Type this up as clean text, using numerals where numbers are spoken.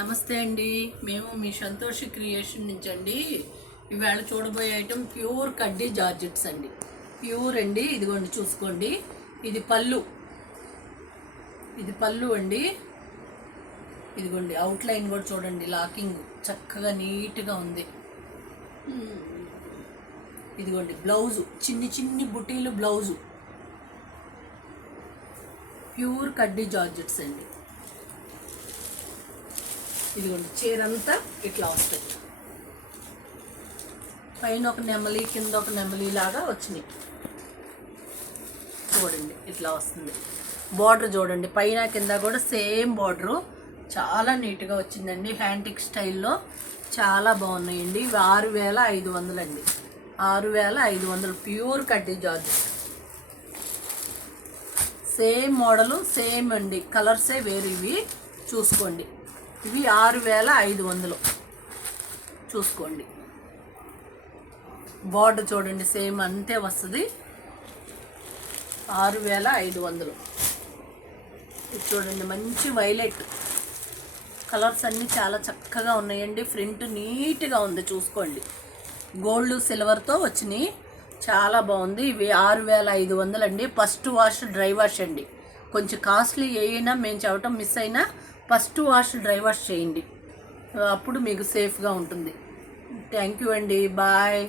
నమస్తే అండి. మేము మీ సంతోషి క్రియేషన్ నుంచి అండి. ఇవాళ చూడబోయే ఐటమ్ ప్యూర్ కడ్డీ జార్జెట్స్ అండి. ప్యూర్ అండి. ఇదిగోండి చూసుకోండి. ఇది పళ్ళు అండి. ఇదిగోండి అవుట్లైన్ కూడా చూడండి. లాకింగ్ చక్కగా నీట్గా ఉంది. ఇదిగోండి బ్లౌజు, చిన్ని బుటీలు బ్లౌజు. ప్యూర్ కడ్డీ జార్జెట్స్ అండి. ఇదిగోండి చీర అంతా ఇట్లా వస్తాయి. పైన ఒక నెమలి, కింద ఒక నెమలి లాగా వచ్చినాయి. చూడండి ఇట్లా వస్తుంది. బార్డర్ చూడండి, పైన కింద కూడా సేమ్ బార్డరు. చాలా నీట్గా వచ్చిందండి. హ్యాంటిక్ స్టైల్లో చాలా బాగున్నాయండి. ఇవి 6500 అండి. 6500 ప్యూర్ కడ్డీ జార్జెట్. సేమ్ మోడలు సేమ్ అండి, కలర్సే వేరు. ఇవి చూసుకోండి. ఇవి 6500 చూసుకోండి. బార్డర్ చూడండి సేమ్ అంతే వస్తుంది. 6500. ఇది చూడండి మంచి వైలెట్ కలర్స్ అన్నీ చాలా చక్కగా ఉన్నాయండి. ఫ్రంట్ నీట్గా ఉంది చూసుకోండి. గోల్డ్ సిల్వర్తో వచ్చినాయి. చాలా బాగుంది. ఇవి 6500 అండి. ఫస్ట్ వాష్ డ్రై వాష్ అండి. కొంచెం కాస్ట్లీ అయినా మేము చెప్పటం మిస్ అయినా ఫస్ట్ వాష్ డ్రై వాష్ చేయండి, అప్పుడు మీకు సేఫ్గా ఉంటుంది. థ్యాంక్ యూ అండి. బాయ్.